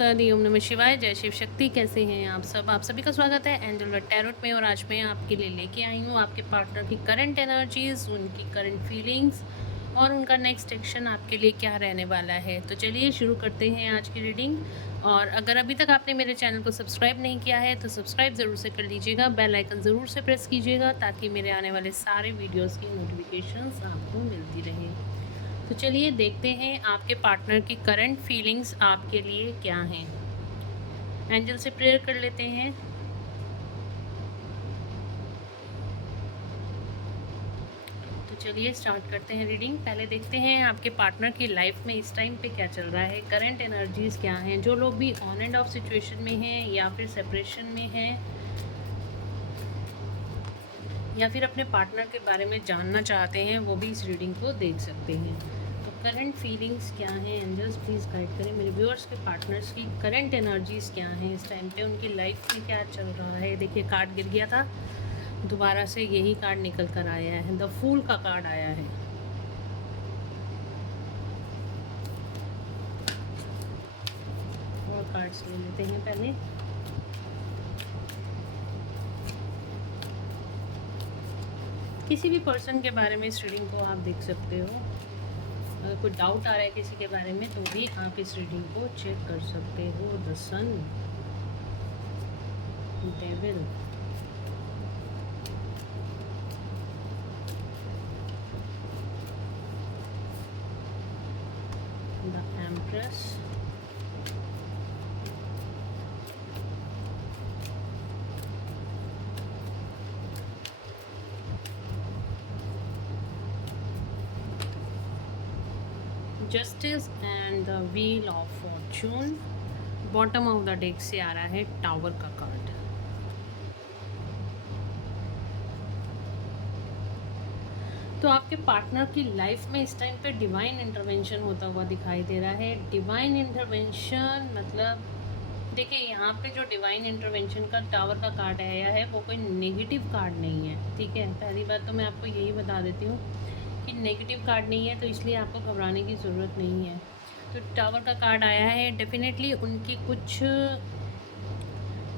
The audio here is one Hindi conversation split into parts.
हरि ओम नमः शिवाय। जय शिव शक्ति। कैसे हैं आप सब? आप सभी का स्वागत है एंजल वर्ड टैरोट में। और आज मैं आपके लिए लेके आई हूँ आपके पार्टनर की करंट एनर्जीज, उनकी करंट फीलिंग्स और उनका नेक्स्ट एक्शन आपके लिए क्या रहने वाला है। तो चलिए शुरू करते हैं आज की रीडिंग। और अगर अभी तक आपने मेरे चैनल को सब्सक्राइब नहीं किया है तो सब्सक्राइब ज़रूर से कर लीजिएगा, बेल आइकन ज़रूर से प्रेस कीजिएगा ताकि मेरे आने वाले सारे वीडियोज़ की नोटिफिकेशंस आपको मिलती रहे। तो चलिए देखते हैं आपके पार्टनर की करंट फीलिंग्स आपके लिए क्या हैं। एंजल से प्रेयर कर लेते हैं। तो चलिए स्टार्ट करते हैं रीडिंग। पहले देखते हैं आपके पार्टनर की लाइफ में इस टाइम पे क्या चल रहा है, करंट एनर्जीज क्या हैं। जो लोग भी ऑन एंड ऑफ सिचुएशन में हैं या फिर सेपरेशन में हैं या फिर अपने पार्टनर के बारे में जानना चाहते हैं, वो भी इस रीडिंग को देख सकते हैं। तो करंट फीलिंग्स क्या हैं, एंजल्स प्लीज़ गाइड करें मेरे व्यूअर्स के पार्टनर्स की करंट एनर्जीज क्या हैं इस टाइम पे, उनकी लाइफ में क्या चल रहा है। देखिए कार्ड गिर गया था, दोबारा से यही कार्ड निकल कर आया है, द फूल का कार्ड आया है। और कार्ड्स ले लेते हैं पहले। किसी भी पर्सन के बारे में इस रीडिंग को आप देख सकते हो। अगर कोई डाउट आ रहा है किसी के बारे में तो भी आप इस रीडिंग को चेक कर सकते हो। The sun, devil, the empress, justice and the wheel of fortune. Bottom of the deck से आ रहा है टावर का कार्ड। तो आपके पार्टनर की लाइफ में इस टाइम पे डिवाइन इंटरवेंशन होता हुआ दिखाई दे रहा है। डिवाइन इंटरवेंशन मतलब देखिए यहाँ पे जो डिवाइन इंटरवेंशन का टावर का कार्ड आया है वो कोई नेगेटिव कार्ड नहीं है, ठीक है। पहली बात तो मैं आपको यही बता देती हूँ कि नेगेटिव कार्ड नहीं है, तो इसलिए आपको घबराने की ज़रूरत नहीं है। तो टावर का कार्ड आया है, डेफिनेटली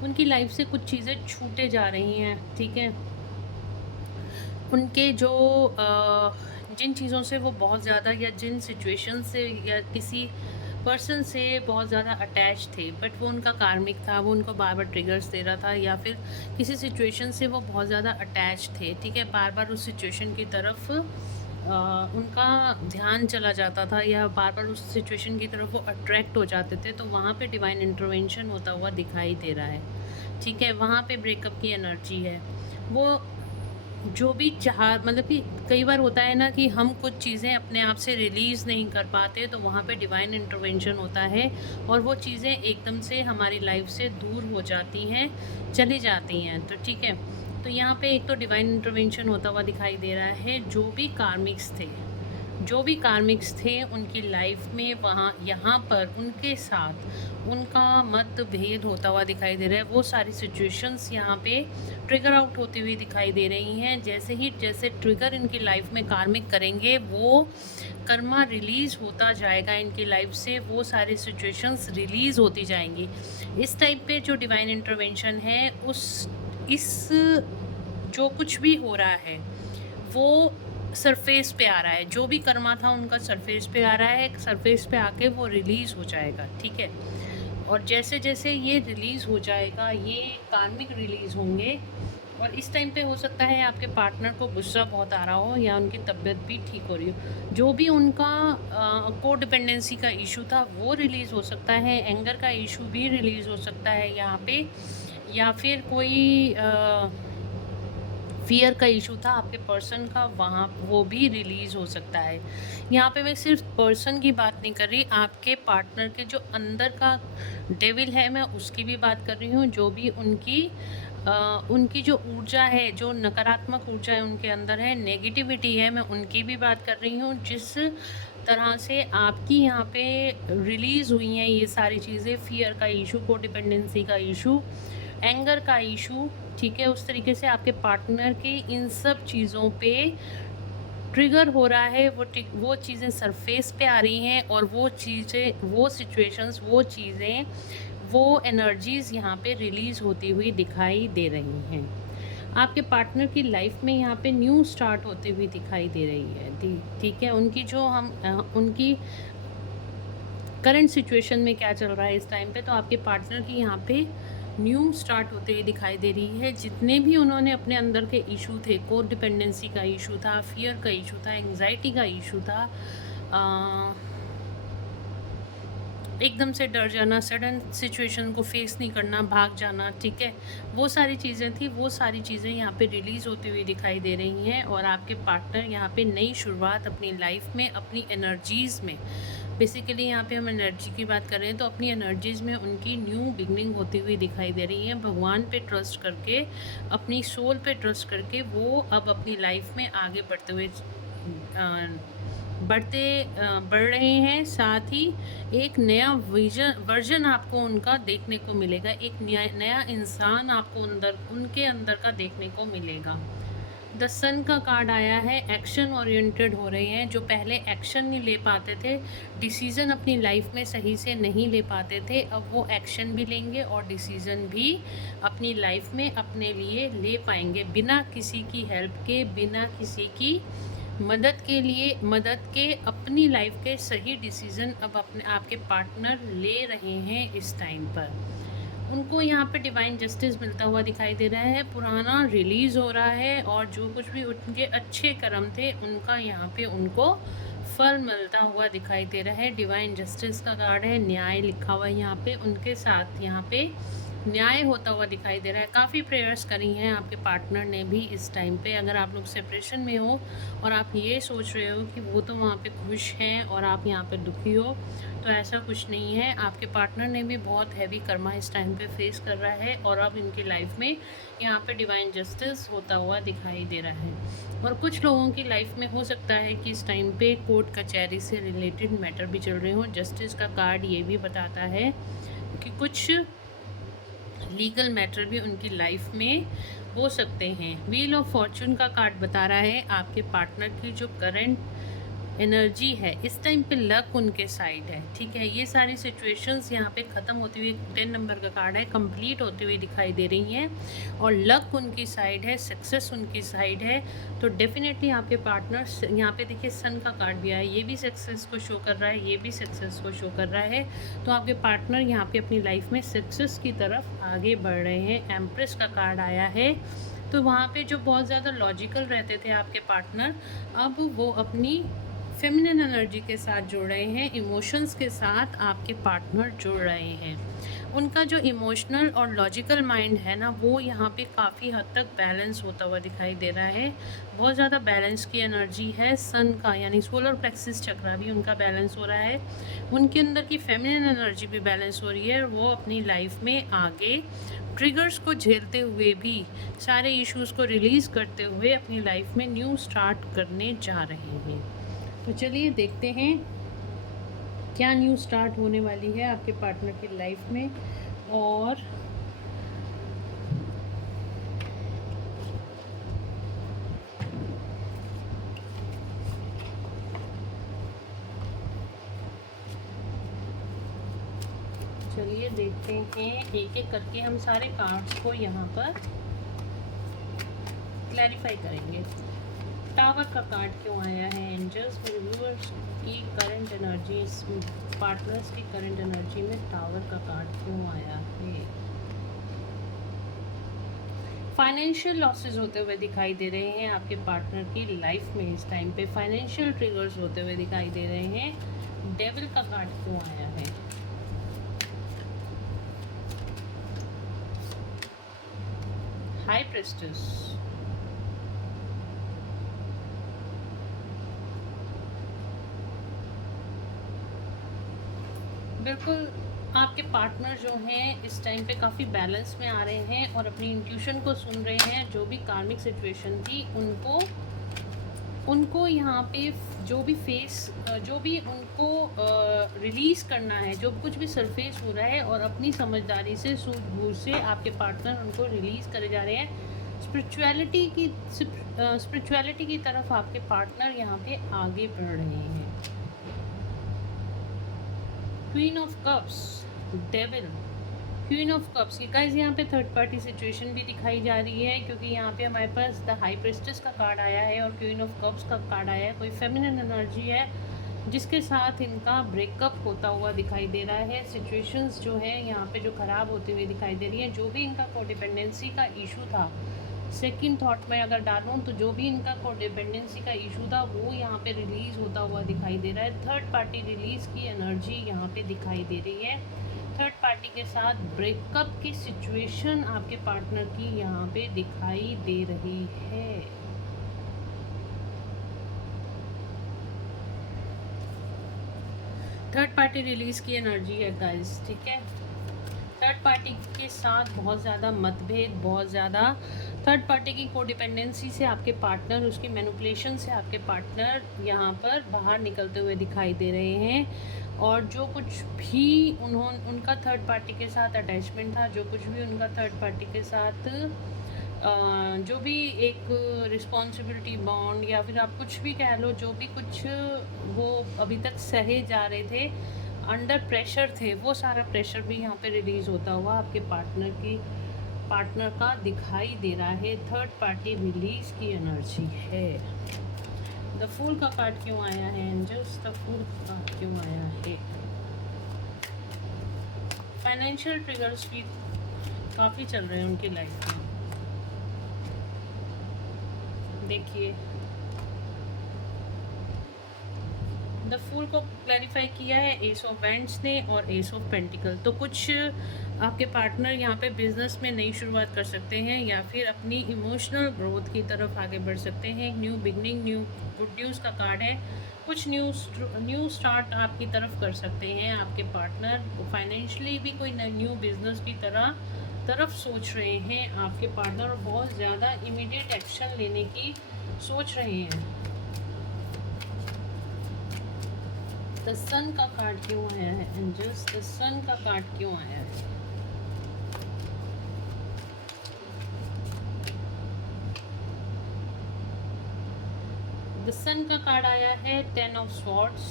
उनकी लाइफ से कुछ चीज़ें छूटे जा रही हैं, ठीक है। उनके जो जिन चीज़ों से वो बहुत ज़्यादा या जिन सिचुएशन से या किसी पर्सन से बहुत ज़्यादा अटैच थे, बट वो उनका कार्मिक था, वो उनको बार बार ट्रिगर्स दे रहा था, या फिर किसी सिचुएशन से वो बहुत ज़्यादा अटैच थे, ठीक है। बार बार उस सिचुएशन की तरफ उनका ध्यान चला जाता था या बार बार उस सिचुएशन की तरफ वो अट्रैक्ट हो जाते थे। तो वहाँ पे डिवाइन इंटरवेंशन होता हुआ दिखाई दे रहा है, ठीक है। वहाँ पे ब्रेकअप की एनर्जी है। वो जो भी चाह मतलब कि कई बार होता है ना कि हम कुछ चीज़ें अपने आप से रिलीज़ नहीं कर पाते, तो वहाँ पे डिवाइन इंटरवेंशन होता है और वो चीज़ें एकदम से हमारी लाइफ से दूर हो जाती हैं, चली जाती हैं। तो ठीक है, तो यहाँ पे एक तो डिवाइन इंटरवेंशन होता हुआ दिखाई दे रहा है। जो भी कार्मिक्स थे उनकी लाइफ में वहाँ यहाँ पर उनके साथ उनका मतभेद होता हुआ दिखाई दे रहा है। वो सारी सिचुएशंस यहाँ पे ट्रिगर आउट होती हुई दिखाई दे रही हैं। जैसे ट्रिगर इनकी लाइफ में कार्मिक करेंगे, वो कर्मा रिलीज़ होता जाएगा इनकी लाइफ से, वो सारी सिचुएशंस रिलीज़ होती जाएंगी। इस टाइप पे जो डिवाइन इंटरवेंशन है इस जो कुछ भी हो रहा है वो सरफेस पे आ रहा है। जो भी कर्मा था उनका सरफेस पे आ रहा है, सरफेस पे आके वो रिलीज़ हो जाएगा, ठीक है। और जैसे जैसे ये रिलीज़ हो जाएगा, ये कार्मिक रिलीज़ होंगे। और इस टाइम पे हो सकता है आपके पार्टनर को गुस्सा बहुत आ रहा हो या उनकी तबीयत भी ठीक हो रही हो। जो भी उनका को डिपेंडेंसी का इशू था वो रिलीज़ हो सकता है, एंगर का इशू भी रिलीज़ हो सकता है यहाँ पे, या फिर कोई फ़ियर का इशू था आपके पर्सन का, वहाँ वो भी रिलीज़ हो सकता है। यहाँ पे मैं सिर्फ पर्सन की बात नहीं कर रही, आपके पार्टनर के जो अंदर का डेविल है मैं उसकी भी बात कर रही हूँ। जो भी उनकी जो ऊर्जा है, जो नकारात्मक ऊर्जा है उनके अंदर है, नेगेटिविटी है, मैं उनकी भी बात कर रही हूँ। जिस तरह से आपकी यहाँ पे रिलीज़ हुई हैं ये सारी चीज़ें, फ़ियर का इशू, को डिपेंडेंसी का इशू, एंगर का इशू, ठीक है, उस तरीके से आपके पार्टनर के इन सब चीज़ों पे ट्रिगर हो रहा है, वो चीज़ें सरफेस पे आ रही हैं, और वो चीज़ें, वो सिचुएशंस, वो चीज़ें, वो एनर्जीज़ यहाँ पे रिलीज़ होती हुई दिखाई दे रही हैं। आपके पार्टनर की लाइफ में यहाँ पे न्यू स्टार्ट होती हुई दिखाई दे रही है। ठीक है, उनकी जो उनकी करंट सिचुएशन में क्या चल रहा है इस टाइम पे, तो आपके पार्टनर की यहाँ पे न्यू स्टार्ट होते हुए दिखाई दे रही है। जितने भी उन्होंने अपने अंदर के इशू थे, को डिपेंडेंसी का इशू था, फियर का इशू था, एंग्जाइटी का इशू था, एकदम से डर जाना, सडन सिचुएशन को फेस नहीं करना, भाग जाना, ठीक है, वो सारी चीज़ें थी, वो सारी चीज़ें यहाँ पे रिलीज़ होती हुई दिखाई दे रही हैं। और आपके पार्टनर यहाँ पे नई शुरुआत अपनी लाइफ में, अपनी एनर्जीज़ में, बेसिकली यहाँ पे हम एनर्जी की बात कर रहे हैं, तो अपनी एनर्जीज़ में उनकी न्यू बिगनिंग होती हुई दिखाई दे रही है। भगवान पे ट्रस्ट करके, अपनी सोल पे ट्रस्ट करके वो अब अपनी लाइफ में आगे बढ़ते हुए बढ़ रहे हैं। साथ ही एक नया वर्जन आपको उनका देखने को मिलेगा, एक नया इंसान आपको उनके अंदर का देखने को मिलेगा। द सन का कार्ड आया है, एक्शन ओरिएंटेड हो रहे हैं। जो पहले एक्शन नहीं ले पाते थे, डिसीज़न अपनी लाइफ में सही से नहीं ले पाते थे, अब वो एक्शन भी लेंगे और डिसीज़न भी अपनी लाइफ में अपने लिए ले पाएंगे, बिना किसी की हेल्प के, बिना किसी की मदद के अपनी लाइफ के सही डिसीज़न अब आपके पार्टनर ले रहे हैं इस टाइम पर। उनको यहाँ पे डिवाइन जस्टिस मिलता हुआ दिखाई दे रहा है, पुराना रिलीज़ हो रहा है, और जो कुछ भी उनके अच्छे कर्म थे उनका यहाँ पे उनको फल मिलता हुआ दिखाई दे रहा है। डिवाइन जस्टिस का कार्ड है, न्याय लिखा हुआ है यहाँ पे, उनके साथ यहाँ पे न्याय होता हुआ दिखाई दे रहा है। काफ़ी प्रेयर्स करी हैं आपके पार्टनर ने भी इस टाइम पे। अगर आप लोग सेपरेशन में हो और आप ये सोच रहे हो कि वो तो वहाँ पे खुश हैं और आप यहाँ पे दुखी हो, तो ऐसा कुछ नहीं है। आपके पार्टनर ने भी बहुत हैवी कर्मा इस टाइम पे फेस कर रहा है, और अब इनकी लाइफ में यहाँ पे डिवाइन जस्टिस होता हुआ दिखाई दे रहा है। और कुछ लोगों की लाइफ में हो सकता है कि इस टाइम पे कोर्ट कचहरी से रिलेटेड मैटर भी चल रहे हों। जस्टिस का कार्ड ये भी बताता है कि कुछ लीगल मैटर भी उनकी लाइफ में हो सकते हैं। व्हील ऑफ फॉर्चून का कार्ड बता रहा है आपके पार्टनर की जो करंट एनर्जी है इस टाइम पे लक उनके साइड है, ठीक है। ये सारी सिचुएशंस यहाँ पे ख़त्म होती हुई, 10 नंबर का कार्ड है, कंप्लीट होती हुई दिखाई दे रही हैं, और लक उनकी साइड है, सक्सेस उनकी साइड है। तो डेफिनेटली आपके पार्टनर्स, यहाँ पे देखिए सन का कार्ड भी आया, ये भी सक्सेस को शो कर रहा है, ये भी सक्सेस को शो कर रहा है। तो आपके पार्टनर यहाँ पे अपनी लाइफ में सक्सेस की तरफ आगे बढ़ रहे हैं। एम्प्रेस का कार्ड आया है, तो वहाँ पे जो बहुत ज़्यादा लॉजिकल रहते थे आपके पार्टनर, अब वो अपनी फेमिनिन एनर्जी के साथ जुड़ रहे हैं, इमोशंस के साथ आपके पार्टनर जुड़ रहे हैं। उनका जो इमोशनल और लॉजिकल माइंड है ना, वो यहाँ पे काफ़ी हद तक बैलेंस होता हुआ दिखाई दे रहा है। बहुत ज़्यादा बैलेंस की एनर्जी है। सन का यानी सोलर प्लेक्सिस चक्रा भी उनका बैलेंस हो रहा है। उनके अंदर की फेमिनिन एनर्जी भी बैलेंस हो रही है, और वो अपनी लाइफ में आगे ट्रिगर्स को झेलते हुए भी, सारे इश्यूज़ को रिलीज़ करते हुए अपनी लाइफ में न्यू स्टार्ट करने जा रहे हैं। तो चलिए देखते हैं क्या न्यू स्टार्ट होने वाली है आपके पार्टनर की लाइफ में। और चलिए देखते हैं, एक एक करके हम सारे कार्ड्स को यहाँ पर क्लैरिफाई करेंगे। टावर का कार्ड क्यों आया है एंजल्स, मेरे व्यूअर्स की करंट एनर्जी, पार्टनर्स की करंट एनर्जी में टावर का कार्ड क्यों आया है। फाइनेंशियल लॉसेस होते हुए दिखाई दे रहे हैं आपके पार्टनर की लाइफ में। इस टाइम पे फाइनेंशियल ट्रिगर्स होते हुए दिखाई दे रहे हैं। डेविल का कार्ड क्यों आया है। हाई प्रेस्टेस, बिल्कुल आपके पार्टनर जो हैं इस टाइम पे काफ़ी बैलेंस में आ रहे हैं और अपनी इंट्यूशन को सुन रहे हैं। जो भी कार्मिक सिचुएशन थी उनको यहाँ पे जो भी उनको रिलीज़ करना है, जो कुछ भी सरफेस हो रहा है, और अपनी समझदारी से, सूझबूझ से आपके पार्टनर उनको रिलीज़ करे जा रहे हैं। स्पिरिचुअलिटी की तरफ आपके पार्टनर यहाँ पे आगे बढ़ रहे हैं। Queen of cups, devil, queen of cups, ये गाइस यहाँ पे थर्ड पार्टी सिचुएशन भी दिखाई जा रही है, क्योंकि यहाँ पे हमारे पास द हाई प्रिस्टेस का कार्ड आया है और क्वीन ऑफ कप्स का कार्ड आया है। कोई फेमिनिन एनर्जी है जिसके साथ इनका ब्रेकअप होता हुआ दिखाई दे रहा है। सिचुएशंस जो है यहाँ पे जो ख़राब होती हुई दिखाई दे रही है। जो भी इनका कोडिपेंडेंसी का इशू था, सेकंड थॉट में अगर डालूँ तो जो भी इनका कोडिपेंडेंसी का इशू था वो यहाँ पे रिलीज़ होता हुआ दिखाई दे रहा है। थर्ड पार्टी रिलीज़ की एनर्जी यहाँ पे दिखाई दे रही है। थर्ड पार्टी के साथ ब्रेकअप की सिचुएशन आपके पार्टनर की यहाँ पे दिखाई दे रही है। थर्ड पार्टी रिलीज़ की एनर्जी है गाइस, ठीक है। थर्ड पार्टी के साथ बहुत ज़्यादा मतभेद, बहुत ज़्यादा थर्ड पार्टी की कोडिपेंडेंसी से आपके पार्टनर, उसकी मैनिपुलेशन से आपके पार्टनर यहाँ पर बाहर निकलते हुए दिखाई दे रहे हैं। और जो कुछ भी उनका थर्ड पार्टी के साथ अटैचमेंट था, जो कुछ भी उनका थर्ड पार्टी के साथ जो भी एक रिस्पॉन्सिबिलिटी बॉन्ड या फिर आप कुछ भी कह लो, जो भी कुछ वो अभी तक सहे जा रहे थे, अंडर प्रेशर थे, वो सारा प्रेशर भी यहाँ पे रिलीज़ होता हुआ आपके पार्टनर का दिखाई दे रहा है। थर्ड पार्टी रिलीज़ की एनर्जी है। द फूल का कार्ड क्यों आया है एंजल्स? द फूल का कार्ड क्यों आया है? फाइनेंशियल ट्रिगर्स भी काफ़ी चल रहे हैं उनकी लाइफ में। देखिए, द फूल को क्लैरिफाई किया है एस ऑफ वैंड्स ने और एस ऑफ पेंटिकल। तो कुछ आपके पार्टनर यहाँ पे बिजनेस में नई शुरुआत कर सकते हैं या फिर अपनी इमोशनल ग्रोथ की तरफ आगे बढ़ सकते हैं। New beginning, new good news का कार्ड है। कुछ न्यू स्टार्ट आपकी तरफ कर सकते हैं आपके पार्टनर। फाइनेंशियली भी कोई न्यू बिजनेस की तरफ सोच रहे हैं आपके पार्टनर, और बहुत ज़्यादा इमीडिएट एक्शन लेने की सोच रहे हैं। द सन का कार्ड क्यों आया है एंजल्स? द सन का कार्ड क्यों आया है? द सन का कार्ड आया है 10 ऑफ स्वॉर्ड्स,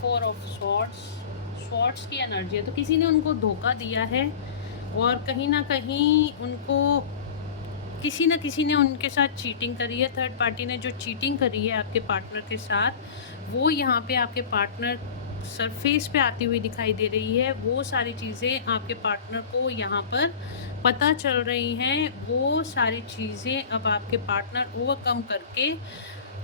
4 ऑफ स्वॉर्ड्स की एनर्जी है। तो किसी ने उनको धोखा दिया है और कहीं ना कहीं उनको किसी ने उनके साथ चीटिंग करी है। थर्ड पार्टी ने जो चीटिंग करी है आपके पार्टनर के साथ, वो यहाँ पे आपके पार्टनर सरफेस पे आती हुई दिखाई दे रही है। वो सारी चीज़ें आपके पार्टनर को यहाँ पर पता चल रही हैं। वो सारी चीज़ें अब आपके पार्टनर ओवरकम करके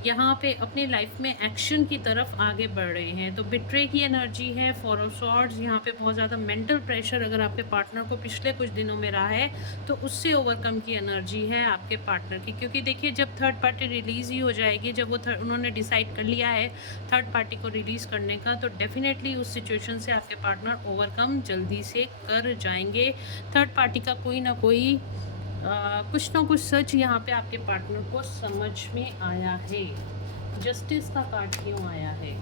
यहाँ पे अपनी लाइफ में एक्शन की तरफ आगे बढ़ रहे हैं। तो बिट्रे की एनर्जी है, 4 ऑफ स्वॉर्ड्स। यहाँ पे बहुत ज़्यादा मेंटल प्रेशर अगर आपके पार्टनर को पिछले कुछ दिनों में रहा है तो उससे ओवरकम की एनर्जी है आपके पार्टनर की। क्योंकि देखिए, जब थर्ड पार्टी रिलीज़ ही हो जाएगी, जब वो उन्होंने डिसाइड कर लिया है थर्ड पार्टी को रिलीज़ करने का, तो डेफिनेटली उस सिचुएशन से आपके पार्टनर ओवरकम जल्दी से कर जाएंगे। थर्ड पार्टी का कोई ना कोई कुछ ना कुछ सच यहाँ पे आपके पार्टनर को समझ में आया है। जस्टिस का कार्ड क्यों आया है?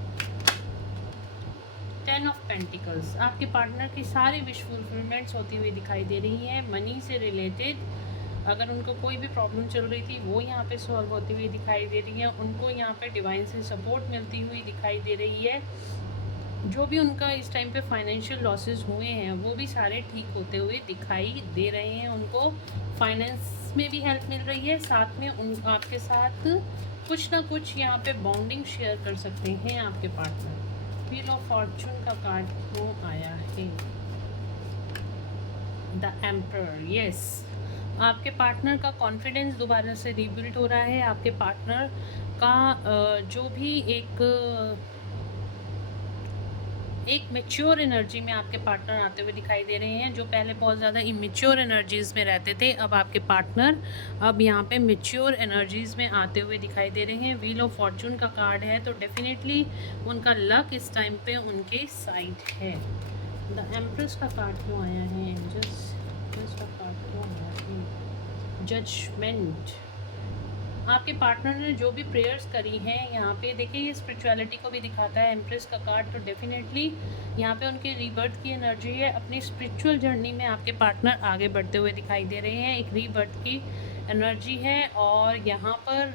10 ऑफ पेंटिकल्स। आपके पार्टनर की सारी विश फुलफिलमेंट्स होती हुई दिखाई दे रही हैं। मनी से रिलेटेड अगर उनको कोई भी प्रॉब्लम चल रही थी, वो यहाँ पे सॉल्व होती हुई दिखाई दे रही है। उनको यहाँ पे डिवाइन से सपोर्ट मिलती हुई दिखाई दे रही है। जो भी उनका इस टाइम पे फाइनेंशियल लॉसेस हुए हैं, वो भी सारे ठीक होते हुए दिखाई दे रहे हैं। उनको फाइनेंस में भी हेल्प मिल रही है, साथ में आपके साथ कुछ ना कुछ यहाँ पे बॉन्डिंग शेयर कर सकते हैं आपके पार्टनर। व्हील ऑफ फॉर्चून का कार्ड क्यों आया है? The emperor. यस, आपके पार्टनर का कॉन्फिडेंस दोबारा से रीबिल्ड हो रहा है। आपके पार्टनर का जो भी एक मैच्योर एनर्जी में आपके पार्टनर आते हुए दिखाई दे रहे हैं। जो पहले बहुत ज़्यादा इमेच्योर एनर्जीज़ में रहते थे, अब आपके पार्टनर अब यहाँ पे मैच्योर एनर्जीज़ में आते हुए दिखाई दे रहे हैं। व्हील ऑफ फॉर्चून का कार्ड है, तो डेफिनेटली उनका लक इस टाइम पे उनके साइड है। द एम्प्रेस का कार्ड क्यों आया है एंजल्स? एम्प्रेस का कार्ड क्यों आया है? जजमेंट। आपके पार्टनर ने जो भी प्रेयर्स करी हैं यहाँ पे देखिए, ये स्पिरिचुअलिटी को भी दिखाता है एम्प्रेस का कार्ड। तो डेफिनेटली यहाँ पे उनकी रीबर्थ की एनर्जी है। अपनी स्पिरिचुअल जर्नी में आपके पार्टनर आगे बढ़ते हुए दिखाई दे रहे हैं, एक रीबर्थ की एनर्जी है। और यहाँ पर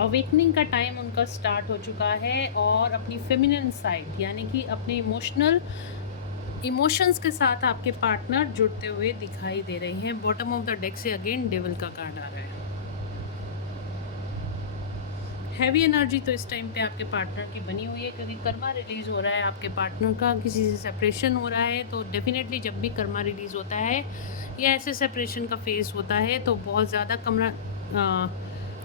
अवेकनिंग का टाइम उनका स्टार्ट हो चुका है और अपनी फेमिनिन साइड यानी कि अपने इमोशंस के साथ आपके पार्टनर जुड़ते हुए दिखाई दे रहे हैं। बॉटम ऑफ द डेक से अगेन डेविल का कार्ड आ रहा है। हैवी एनर्जी तो इस टाइम पे आपके पार्टनर की बनी हुई है, क्योंकि कर्मा रिलीज़ हो रहा है आपके पार्टनर का, किसी से सेपरेशन हो रहा है। तो डेफिनेटली जब भी कर्मा रिलीज़ होता है या ऐसे सेपरेशन का फेस होता है तो बहुत ज़्यादा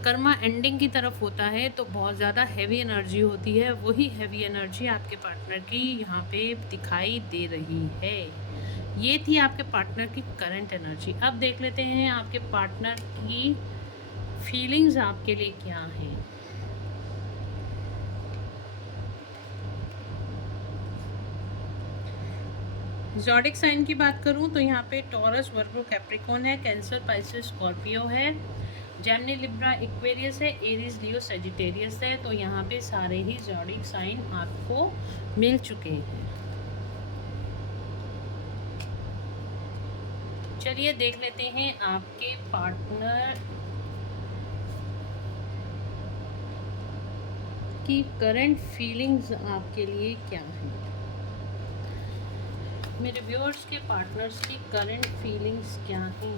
कर्मा एंडिंग की तरफ होता है, तो बहुत ज़्यादा हैवी एनर्जी होती है। वही हैवी एनर्जी आपके पार्टनर की यहाँ पे दिखाई दे रही है। ये थी आपके पार्टनर की करंट एनर्जी। अब देख लेते हैं आपके पार्टनर की फीलिंग्स आपके लिए क्या हैं। ज़ोडिक साइन की बात करूं तो यहाँ पे टॉरस, वर्गो, कैप्रिकॉन है, कैंसर, पाइसेस, स्कॉर्पियो है, जेमिनी, लिब्रा, एक्वेरियस है, एरीज, लियो, सेजिटेरियस है। तो यहाँ पे सारे ही ज़ोडिक साइन आपको मिल चुके हैं। चलिए देख लेते हैं आपके पार्टनर की करंट फीलिंग्स आपके लिए क्या है। मेरे व्यूअर्स के पार्टनर्स की करंट फीलिंग्स क्या हैं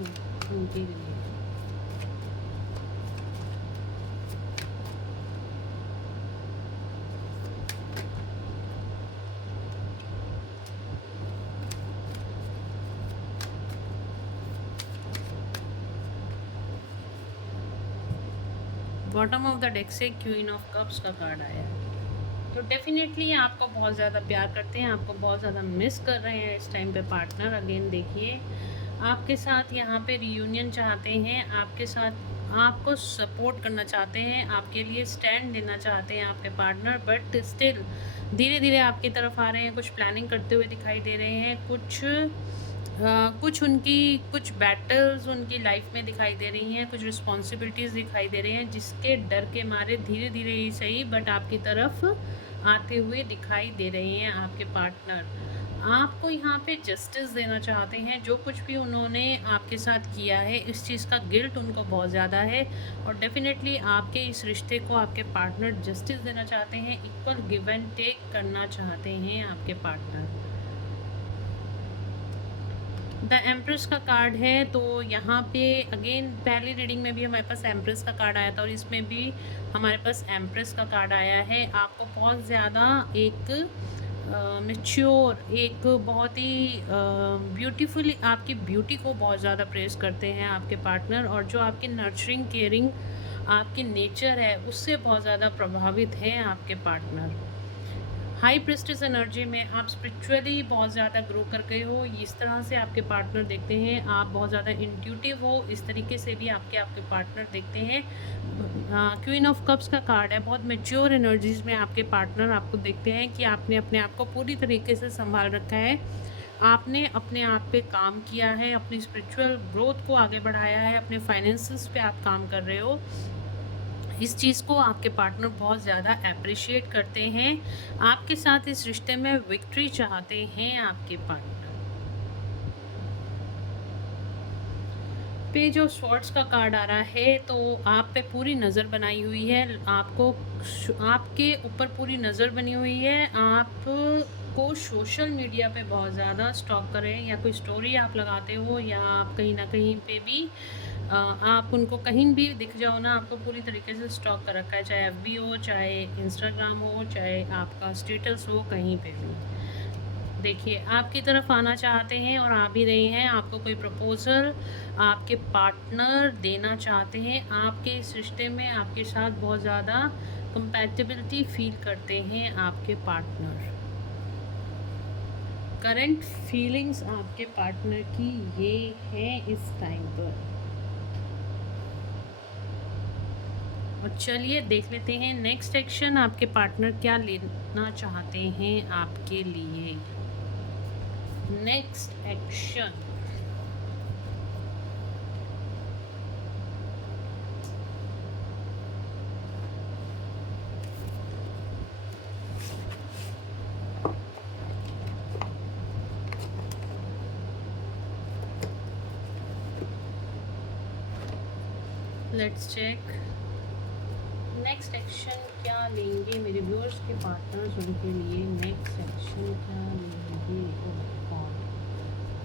उनके लिए। बॉटम ऑफ द डेक से क्वीन ऑफ कप्स का कार्ड आया है। तो डेफिनेटली आपको बहुत ज़्यादा प्यार करते हैं, आपको बहुत ज़्यादा मिस कर रहे हैं इस टाइम पे पार्टनर। अगेन देखिए, आपके साथ यहाँ पे रियूनियन चाहते हैं, आपके साथ आपको सपोर्ट करना चाहते हैं, आपके लिए स्टैंड लेना चाहते हैं आपके पार्टनर। बट स्टिल धीरे धीरे आपकी तरफ आ रहे हैं, कुछ प्लानिंग करते हुए दिखाई दे रहे हैं, कुछ बैटल्स उनकी लाइफ में दिखाई दे रही हैं, कुछ रिस्पॉन्सिबिलिटीज़ दिखाई दे रही हैं, जिसके डर के मारे धीरे धीरे ही सही बट आपकी तरफ आते हुए दिखाई दे रहे हैं आपके पार्टनर। आपको यहाँ पे जस्टिस देना चाहते हैं। जो कुछ भी उन्होंने आपके साथ किया है, इस चीज़ का गिल्ट उनको बहुत ज़्यादा है और डेफिनेटली आपके इस रिश्ते को आपके पार्टनर जस्टिस देना चाहते हैं, इक्वल गिव एंड टेक करना चाहते हैं आपके पार्टनर। द एम्प्रेस का कार्ड है। तो यहाँ पे अगेन पहली रीडिंग में भी हमारे पास एम्प्रेस का कार्ड आया था और इसमें भी हमारे पास एम्प्रेस का कार्ड आया है। आपको बहुत ज़्यादा एक मैच्योर, एक बहुत ही ब्यूटीफुल, आपकी ब्यूटी को बहुत ज़्यादा प्रेस करते हैं आपके पार्टनर, और जो आपकी नर्चरिंग, केयरिंग आपकी नेचर है उससे बहुत ज़्यादा प्रभावित हैं आपके पार्टनर। हाई प्रेस्टिस एनर्जी में आप स्पिरिचुअली बहुत ज़्यादा ग्रो कर गए हो, इस तरह से आपके पार्टनर देखते हैं। आप बहुत ज़्यादा इंट्यूटिव हो, इस तरीके से भी आपके पार्टनर देखते हैं। क्वीन ऑफ कप्स का कार्ड है। बहुत मेच्योर एनर्जीज में आपके पार्टनर आपको देखते हैं कि आपने अपने आप को पूरी तरीके से संभाल रखा है, आपने अपने आप पे काम किया है, अपनी स्पिरिचुअल ग्रोथ को आगे बढ़ाया है, अपने फाइनेंसेस पे आप काम कर रहे हो। इस चीज़ को आपके पार्टनर बहुत ज़्यादा अप्रिशिएट करते हैं। आपके साथ इस रिश्ते में विक्ट्री चाहते हैं आपके पार्टनर। पेज ऑफ स्वॉर्ड्स का कार्ड आ रहा है। तो आप पे पूरी नज़र बनाई हुई है, आपके ऊपर पूरी नज़र बनी हुई है। आप को सोशल मीडिया पे बहुत ज़्यादा स्टॉक करें, या कोई स्टोरी आप लगाते हो, या आप कहीं ना कहीं पे भी आप उनको कहीं भी दिख जाओ ना, आपको पूरी तरीके से स्टॉक कर रखा है, चाहे एफबी हो, चाहे इंस्टाग्राम हो, चाहे आपका स्टेटस हो, कहीं पे भी। देखिए, आपकी तरफ आना चाहते हैं और आ भी रहे हैं। आपको कोई प्रपोज़ल आपके पार्टनर देना चाहते हैं। आपके इस रिश्ते में आपके साथ बहुत ज़्यादा कंपैटिबिलिटी फील करते हैं आपके पार्टनर। करंट फीलिंग्स आपके पार्टनर की ये है इस टाइम पर। और चलिए देख लेते हैं नेक्स्ट एक्शन आपके पार्टनर क्या लेना चाहते हैं आपके लिए। Next action, let's check next action क्या लेंगे मेरे व्यूअर्स के पार्टनर्स उनके लिए। नेक्स्ट एक्शन क्या लेंगे?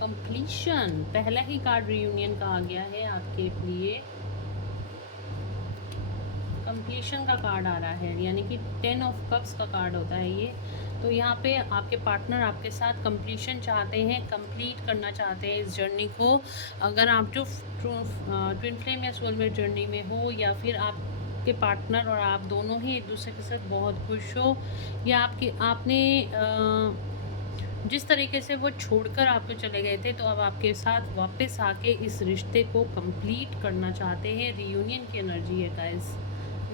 कंप्लीशन, पहला ही कार्ड रियूनियन का आ गया है आपके लिए। कंप्लीशन का कार्ड आ रहा है, यानी कि 10 ऑफ कप्स का कार्ड होता है ये। तो यहाँ पे आपके पार्टनर आपके साथ कंप्लीशन चाहते हैं, कंप्लीट करना चाहते हैं इस जर्नी को। अगर आप जो ट्विन फ्लेम या सोलमेट जर्नी में हो, या फिर आपके पार्टनर और आप दोनों ही एक दूसरे के साथ बहुत खुश हो, या आपने जिस तरीके से वो छोड़कर आपको चले गए थे, तो अब आपके साथ वापस आके इस रिश्ते को कंप्लीट करना चाहते हैं। रियूनियन की एनर्जी है गाइस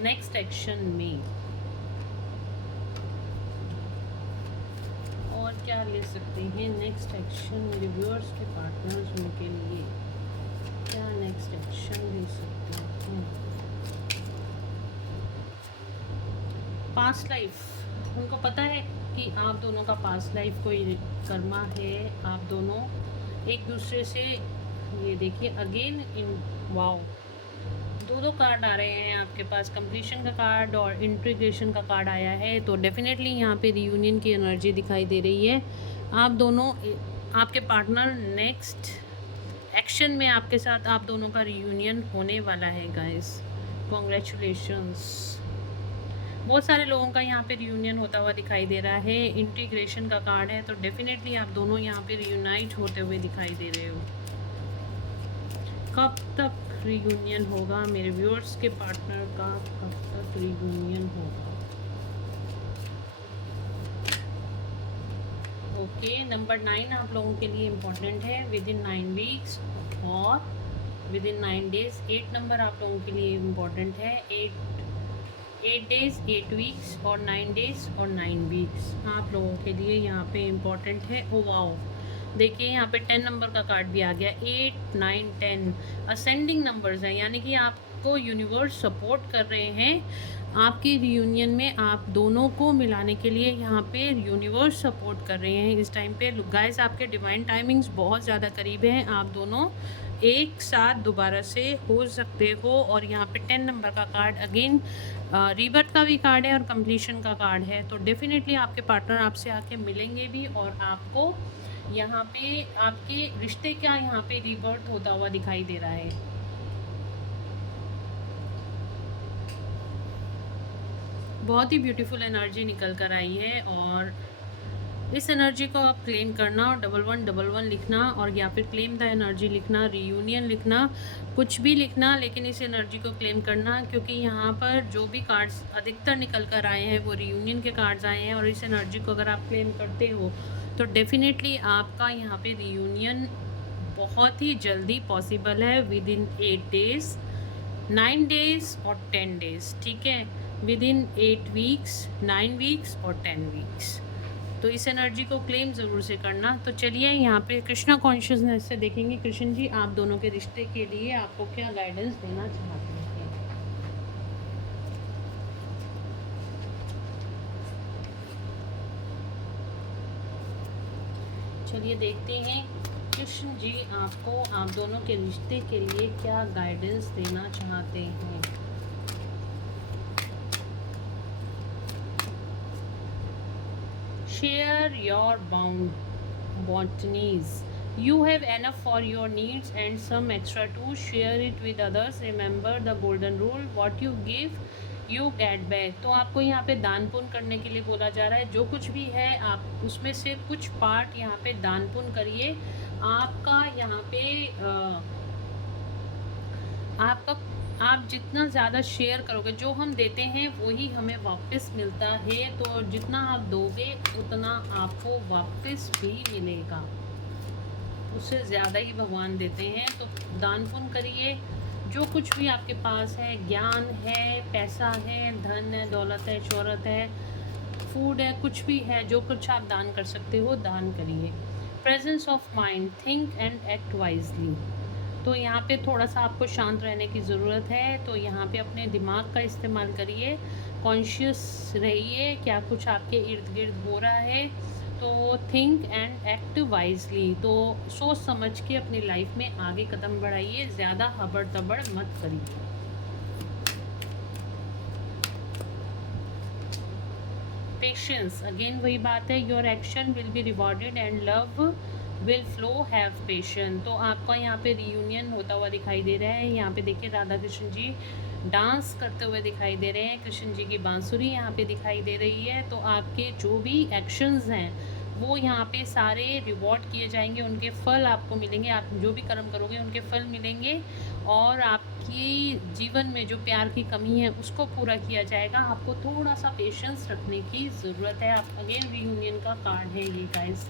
नेक्स्ट एक्शन में। और क्या ले सकते हैं नेक्स्ट एक्शन मेरे व्यूअर्स के पार्टनर्स उनके लिए? क्या नेक्स्ट एक्शन ले सकते हैं? पास्ट लाइफ, उनको पता है कि आप दोनों का पास्ट लाइफ कोई कर्मा है। आप दोनों एक दूसरे से, ये देखिए अगेन इन वाओ, दो कार्ड आ रहे हैं आपके पास, कंप्लीशन का कार्ड और इंटीग्रेशन का कार्ड आया है। तो डेफिनेटली यहाँ पे रियूनियन की एनर्जी दिखाई दे रही है। आप दोनों, आपके पार्टनर नेक्स्ट एक्शन में आपके साथ आप दोनों का रियूनियन होने वाला है गाइस, कॉन्ग्रेचुलेशंस। बहुत सारे लोगों का यहाँ पे रियूनियन होता हुआ दिखाई दे रहा है। इंटीग्रेशन का कार्ड है, तो डेफिनेटली आप दोनों यहाँ पे रियूनाइट होते हुए दिखाई दे रहे हो। कब तक रियूनियन होगा मेरे व्यूअर्स के पार्टनर का? कब तक रियूनियन होगा? ओके, नंबर 9 आप लोगों के लिए इम्पोर्टेंट है। विद इन 9 वीक्स और विद इन 9 डेज। 8 नंबर आप लोगों के लिए इम्पोर्टेंट है। 8 डेज, 8 वीक्स और 9 डेज और 9 वीक्स आप लोगों के लिए यहाँ पे इम्पोर्टेंट है। ओ वाओ, देखिए यहाँ पे 10 नंबर का कार्ड भी आ गया। 8, 9, 10 असेंडिंग नंबर्स हैं, यानी कि आपको यूनिवर्स सपोर्ट कर रहे हैं आपकी रियूनियन में। आप दोनों को मिलाने के लिए यहाँ पे यूनिवर्स सपोर्ट कर रहे हैं इस टाइम पे। गाइस आपके डिवाइन टाइमिंग्स बहुत ज़्यादा करीब हैं, आप दोनों एक साथ दोबारा से हो सकते हो। और यहाँ पे 10 नंबर का कार्ड अगेन रीबर्थ का भी कार्ड है और कंप्लीशन का कार्ड है। तो डेफिनेटली आपके पार्टनर आपसे आके मिलेंगे भी, और आपको यहाँ पे आपके रिश्ते का यहाँ पे रीबर्थ होता हुआ दिखाई दे रहा है। बहुत ही ब्यूटीफुल एनर्जी निकल कर आई है, और इस एनर्जी को आप क्लेम करना और 1111 लिखना, और या फिर क्लेम द एनर्जी लिखना, रियूनियन लिखना, कुछ भी लिखना, लेकिन इस एनर्जी को क्लेम करना। क्योंकि यहाँ पर जो भी कार्ड्स अधिकतर निकल कर आए हैं वो रियूनियन के कार्ड्स आए हैं, और इस एनर्जी को अगर आप क्लेम करते हो तो डेफिनेटली आपका यहाँ पे रियूनियन बहुत ही जल्दी पॉसिबल है। विद इन 8 डेज, 9 डेज और 10 डेज, ठीक है। विद इन 8 वीक्स, 9 वीक्स और 10 वीक्स। तो इस एनर्जी को क्लेम ज़रूर से करना। तो चलिए यहाँ पे कृष्णा कॉन्शियसनेस से देखेंगे कृष्ण जी आप दोनों के रिश्ते के लिए आपको क्या गाइडेंस देना चाहते हैं। चलिए देखते हैं कृष्ण जी आपको आप दोनों के रिश्ते के लिए क्या गाइडेंस देना चाहते हैं। Share your bounties. You have enough for your needs and some extra too. Share it with others. Remember the golden rule: what you give, you get back. तो आपको यहाँ पे दान पुण्य करने के लिए बोला जा रहा है। जो कुछ भी है आप उसमें से कुछ पार्ट यहाँ पे दान पुण्य करिए। आपका यहाँ पे आप जितना ज़्यादा शेयर करोगे, जो हम देते हैं वही हमें वापस मिलता है। तो जितना आप दोगे उतना आपको वापस भी मिलेगा, उससे ज़्यादा ही भगवान देते हैं। तो दान पुण्य करिए। जो कुछ भी आपके पास है, ज्ञान है, पैसा है, धन है, दौलत है, शोहरत है, फूड है, कुछ भी है, जो कुछ आप दान कर सकते हो दान करिए। Presence of mind, think and act wisely. तो यहाँ पे थोड़ा सा आपको शांत रहने की ज़रूरत है। तो यहाँ पे अपने दिमाग का इस्तेमाल करिए, कॉन्शियस रहिए क्या कुछ आपके इर्द गिर्द हो रहा है। तो थिंक एंड एक्ट वाइजली, तो सोच समझ के अपनी लाइफ में आगे कदम बढ़ाइए, ज़्यादा हबड़ तबड़ मत करिए। पेशेंस, अगेन वही बात है, your action will be rewarded and love will flow, have patience. तो आपका यहाँ पे रीयूनियन होता हुआ दिखाई दे रहा है। यहाँ पे देखिए राधा कृष्ण जी डांस करते हुए दिखाई दे रहे हैं, कृष्ण जी की बांसुरी यहाँ पे दिखाई दे रही है। तो आपके जो भी एक्शंस हैं वो यहाँ पे सारे रिवॉर्ड किए जाएंगे, उनके फल आपको मिलेंगे। आप जो भी कर्म करोगे उनके फल मिलेंगे, और आपकी जीवन में जो प्यार की कमी है उसको पूरा किया जाएगा। आपको थोड़ा सा पेशेंस रखने की ज़रूरत है। आप अगेन रीयूनियन का कार्ड है ये गाइस,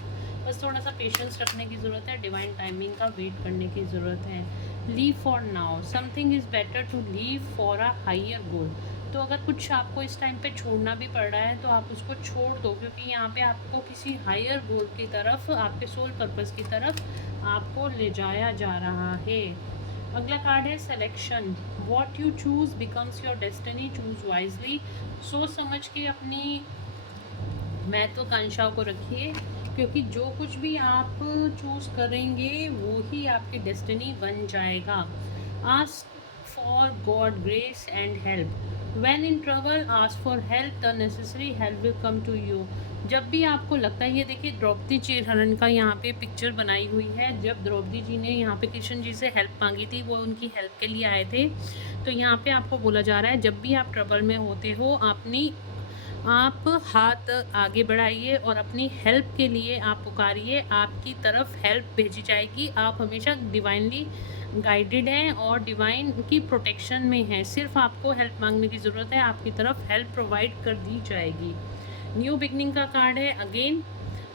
बस थोड़ा सा पेशेंस रखने की ज़रूरत है, डिवाइन टाइमिंग का वेट करने की ज़रूरत है। Leave for now, something is better to leave for a higher goal. तो अगर कुछ आपको इस टाइम पे छोड़ना भी पड़ रहा है तो आप उसको छोड़ दो, क्योंकि यहाँ पे आपको किसी हायर गोल की तरफ, आपके सोल पर्पस की तरफ आपको ले जाया जा रहा है। अगला कार्ड है selection, what you choose becomes your destiny, choose wisely. सोच समझ के अपनी महत्वाकांक्षाओं को रखिए, क्योंकि जो कुछ भी आप चूज़ करेंगे वो ही आपकी डेस्टिनी बन जाएगा। Ask for God grace and help, when in trouble ask for help, the necessary help will come to you. जब भी आपको लगता है, ये देखिए द्रौपदी चीरहरण का यहाँ पे पिक्चर बनाई हुई है। जब द्रौपदी जी ने यहाँ पे कृष्ण जी से हेल्प मांगी थी, वो उनकी हेल्प के लिए आए थे। तो यहाँ पे आपको बोला जा रहा है, जब भी आप ट्रबल में होते हो आप हाथ आगे बढ़ाइए और अपनी हेल्प के लिए आप पुकारिए, आपकी तरफ हेल्प भेजी जाएगी। आप हमेशा डिवाइनली गाइडेड हैं और डिवाइन की प्रोटेक्शन में हैं। सिर्फ आपको हेल्प मांगने की ज़रूरत है, आपकी तरफ हेल्प प्रोवाइड कर दी जाएगी। न्यू बिगनिंग का कार्ड है again,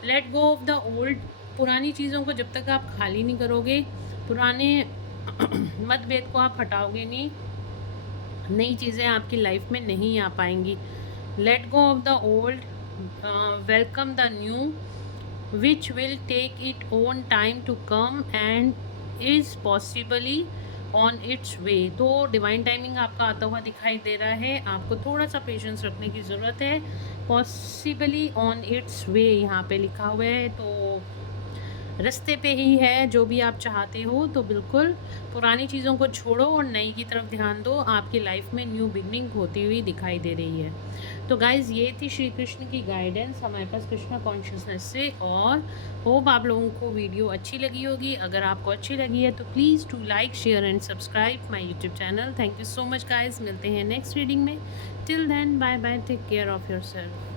late go of the old. पुरानी चीज़ों को जब तक आप खाली नहीं करोगे, पुराने मतभेद को आप हटाओगे नहीं, नई चीज़ें आपकी लाइफ में नहीं आ पाएंगी। Let go of the old, welcome the new, which will take it own time to come and is possibly on its way. तो डिवाइन टाइमिंग आपका आता हुआ दिखाई दे रहा है, आपको थोड़ा सा पेशेंस रखने की ज़रूरत है। पॉसिबली ऑन इट्स वे यहाँ पे लिखा हुआ है, तो रास्ते पे ही है जो भी आप चाहते हो। तो बिल्कुल पुरानी चीज़ों को छोड़ो और नई की तरफ ध्यान दो, आपकी लाइफ में न्यू बिगनिंग होती हुई दिखाई दे रही है। तो गाइज़ ये थी श्री कृष्ण की गाइडेंस हमारे पास कृष्णा कॉन्शियसनेस से, और होप आप लोगों को वीडियो अच्छी लगी होगी। अगर आपको अच्छी लगी है तो please to like share and subscribe my YouTube channel. Thank you so much guys, मिलते हैं नेक्स्ट रीडिंग में। Till then bye bye, take care of your self.